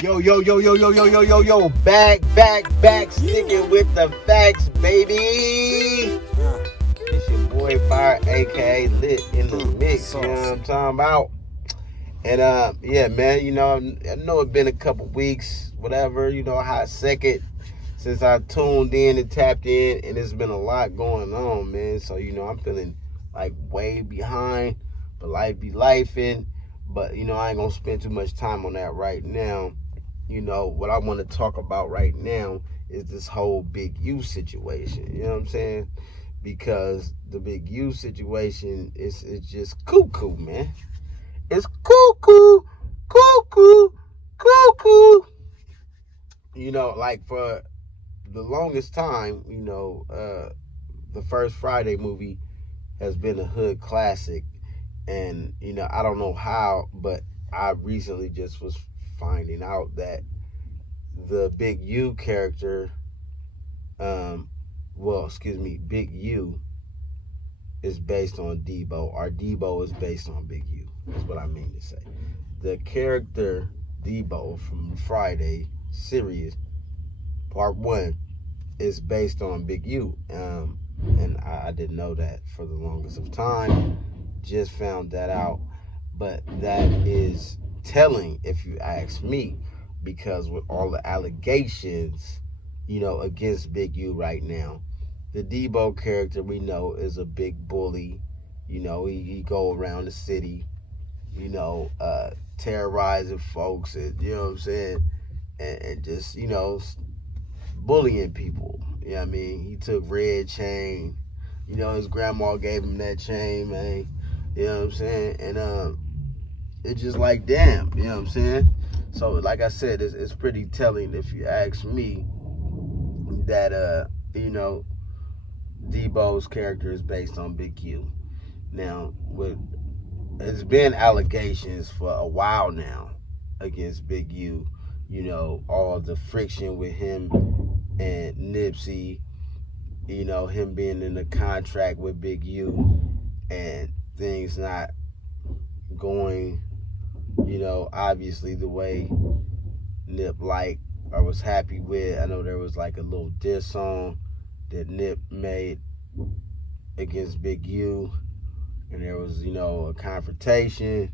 Yo, yo, yo, yo, yo, yo, yo, yo, yo. Back, sticking with the facts, baby. It's your boy Fire, aka Lit in the mix. You know what I'm talking about? And yeah, man. I know it's been a couple weeks, whatever. A hot second since I tuned in and tapped in, and there's been a lot going on, man. So I'm feeling like way behind, but life be lifing. But I ain't gonna spend too much time on that right now. What I want to talk about right now is this whole Big U situation. You know what I'm saying? Because the Big U situation is just cuckoo, man. It's cuckoo, cuckoo, cuckoo. Like for the longest time, the first Friday movie has been a hood classic, and I don't know how, but I recently just was finding out that the Big U character, excuse me, Big U is based on Debo, or Debo is based on Big U. That's what I mean to say. The character Debo from Friday series Part One is based on Big U, and I didn't know that for the longest of time. Just found that out, but that is telling if you ask me, because with all the allegations, against Big U right now, the Debo character we know is a big bully. He go around the city, terrorizing folks, and you know what I'm saying, and just bullying people. You know what I mean? He took Red Chain. His grandma gave him that chain, man. You know what I'm saying? And it's just like, damn, you know what I'm saying? So, like I said, it's pretty telling if you ask me that, Debo's character is based on Big U. Now, it's been allegations for a while now against Big U. All the friction with him and Nipsey, him being in a contract with Big U and things not going, obviously the way Nip liked or was happy with. I know there was like a little diss song that Nip made against Big U, and there was, a confrontation,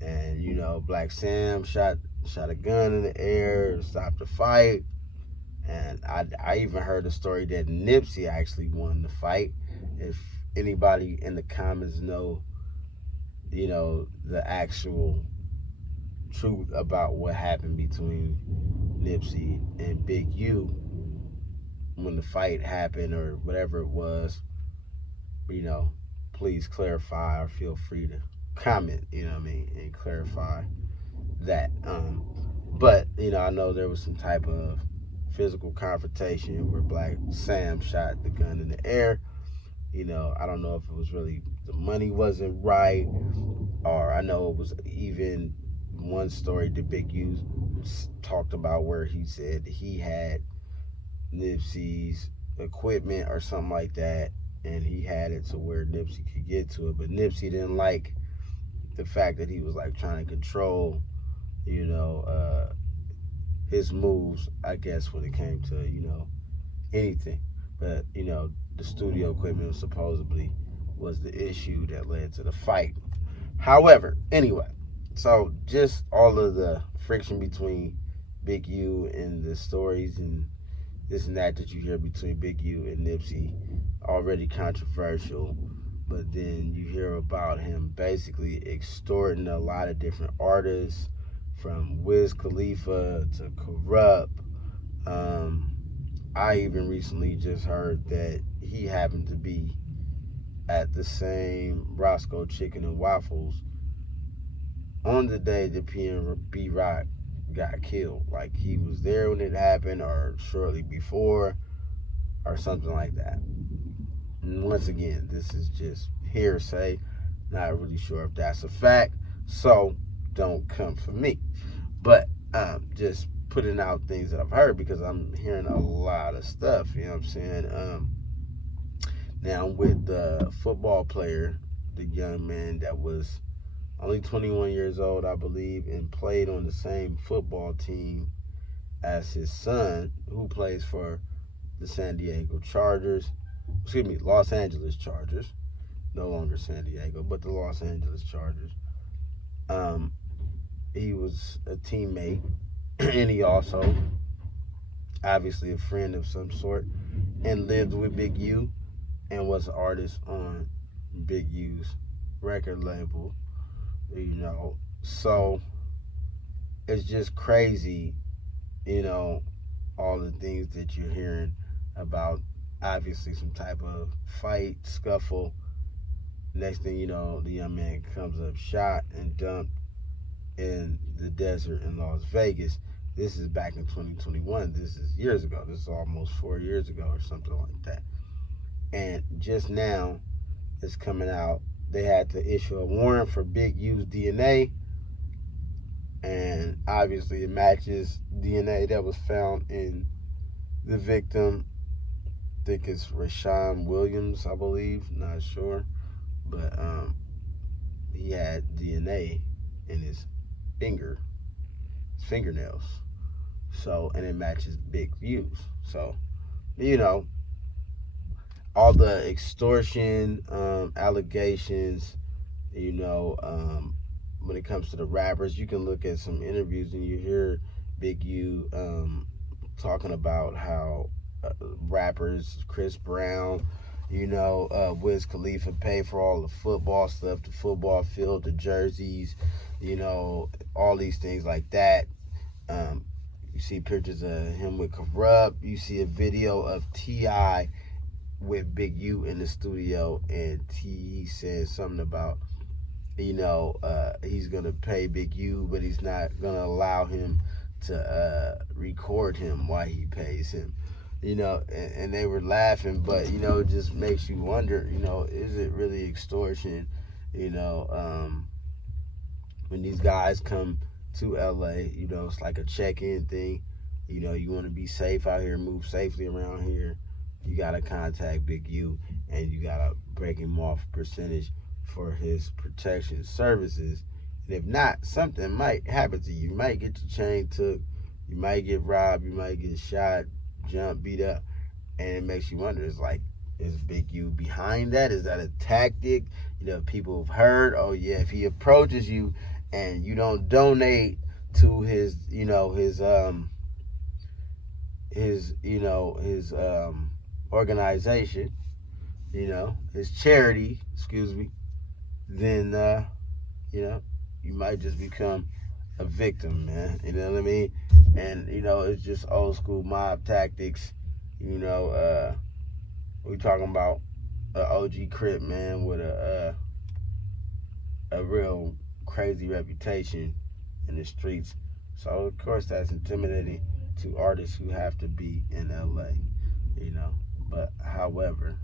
and Black Sam shot a gun in the air, stopped the fight. And I even heard a story that Nipsey actually won the fight. If anybody in the comments know, the actual truth about what happened between Nipsey and Big U when the fight happened or whatever it was, you know, please clarify or feel free to comment, and clarify that. But I know there was some type of physical confrontation where Black Sam shot the gun in the air. I don't know if it was really the money wasn't right, or I know it was even one story that Big U talked about where he said he had Nipsey's equipment or something like that, and he had it to where Nipsey could get to it, but Nipsey didn't like the fact that he was like trying to control, you know, his moves, I guess, when it came to, anything. But, the studio equipment supposedly was the issue that led to the fight. However, anyway, so just all of the friction between Big U and the stories and this and that you hear between Big U and Nipsey, already controversial. But then you hear about him basically extorting a lot of different artists, from Wiz Khalifa to Corrupt. Um, I even recently just heard that he happened to be at the same Roscoe Chicken and Waffles on the day that PNB Rock got killed. Like he was there when it happened, or shortly before, or something like that. And once again, this is just hearsay. Not really sure if that's a fact, so don't come for me. But just putting out things that I've heard, because I'm hearing a lot of stuff. You know what I'm saying? Now with the football player, the young man that was only 21 years old, I believe, and played on the same football team as his son, who plays for the San Diego Chargers. Excuse me, Los Angeles Chargers. No longer San Diego, but the Los Angeles Chargers. Um, he was a teammate, and he also, obviously, a friend of some sort, and lived with Big U, and was an artist on Big U's record label. So it's just crazy, you know, all the things that you're hearing about. Obviously, some type of fight, scuffle. Next thing you know, the young man comes up shot and dumped in the desert in Las Vegas. This is back in 2021. This is years ago. This is almost 4 years ago or something like that. And just now, it's coming out. They had to issue a warrant for Big U's DNA, and obviously it matches DNA that was found in the victim. I think it's Rashawn Williams, I believe. Not sure, but he had DNA in his fingernails. So, and it matches Big U's. So, you know, all the extortion allegations, when it comes to the rappers, you can look at some interviews and you hear Big U talking about how rappers, Chris Brown, Wiz Khalifa pay for all the football stuff, the football field, the jerseys, all these things like that. You see pictures of him with Corrupt. You see a video of T.I. with Big U in the studio, and he said something about, he's going to pay Big U, but he's not going to allow him to record him while he pays him. And they were laughing, but, it just makes you wonder, is it really extortion? When these guys come to LA, it's like a check-in thing. You want to be safe out here, move safely around here. You got to contact Big U, and you got to break him off a percentage for his protection services. And if not, something might happen to you. You might get your chain took. You might get robbed. You might get shot, jumped, beat up. And it makes you wonder, it's like, is Big U behind that? Is that a tactic? People have heard, oh yeah, if he approaches you and you don't donate to his organization, his charity, then you might just become a victim, man. You know what I mean? And it's just old school mob tactics. We talking about an OG Crip, man, with a real crazy reputation in the streets. So of course that's intimidating to artists who have to be in LA, But however,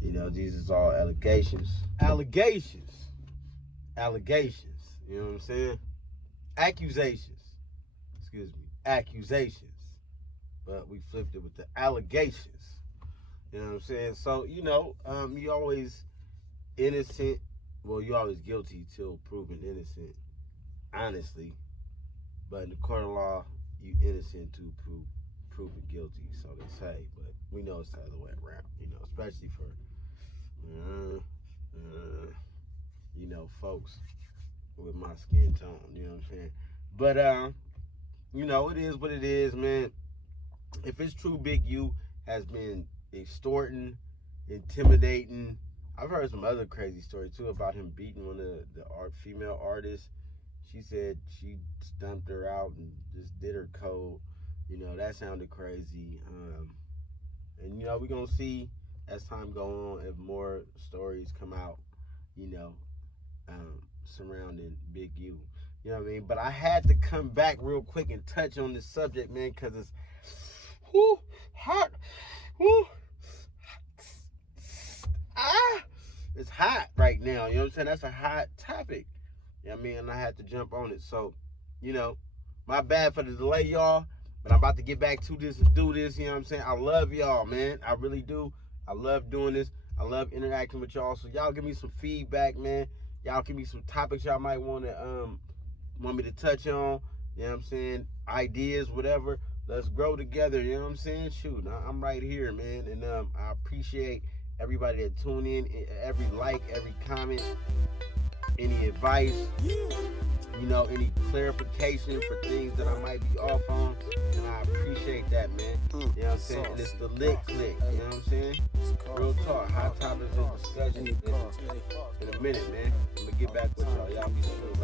these is all allegations. Allegations. You know what I'm saying? Accusations. Accusations. But we flipped it with the allegations. You know what I'm saying? So, you always innocent. Well, you always guilty till proven innocent, honestly. But in the court of law, you innocent to proven guilty, so they say. But we know it's the other way around, especially for, folks with my skin tone, you know what I'm saying? But, it is what it is, man. If it's true Big U has been extorting, intimidating, I've heard some other crazy stories, too, about him beating one of the female artists. She said she stumped her out and just did her code. That sounded crazy. And, we're going to see as time goes on if more stories come out, surrounding Big U. You know what I mean? But I had to come back real quick and touch on this subject, man, because it's hot. It's hot right now. You know what I'm saying? That's a hot topic. You know what I mean? And I had to jump on it. So, my bad for the delay, y'all. But I'm about to get back to this and do this. You know what I'm saying? I love y'all, man. I really do. I love doing this. I love interacting with y'all. So y'all give me some feedback, man. Y'all give me some topics y'all might want me to touch on. You know what I'm saying? Ideas, whatever. Let's grow together. You know what I'm saying? Shoot, I'm right here, man. And I appreciate everybody that tune in. Every like, every comment, any advice, any clarification for things that I might be off on. And I appreciate that, man. You know what I'm saying? And it's the lit click. You know what I'm saying? Real talk, hot topics and discussion in a minute, man. I'm gonna get back with y'all. Y'all be cool.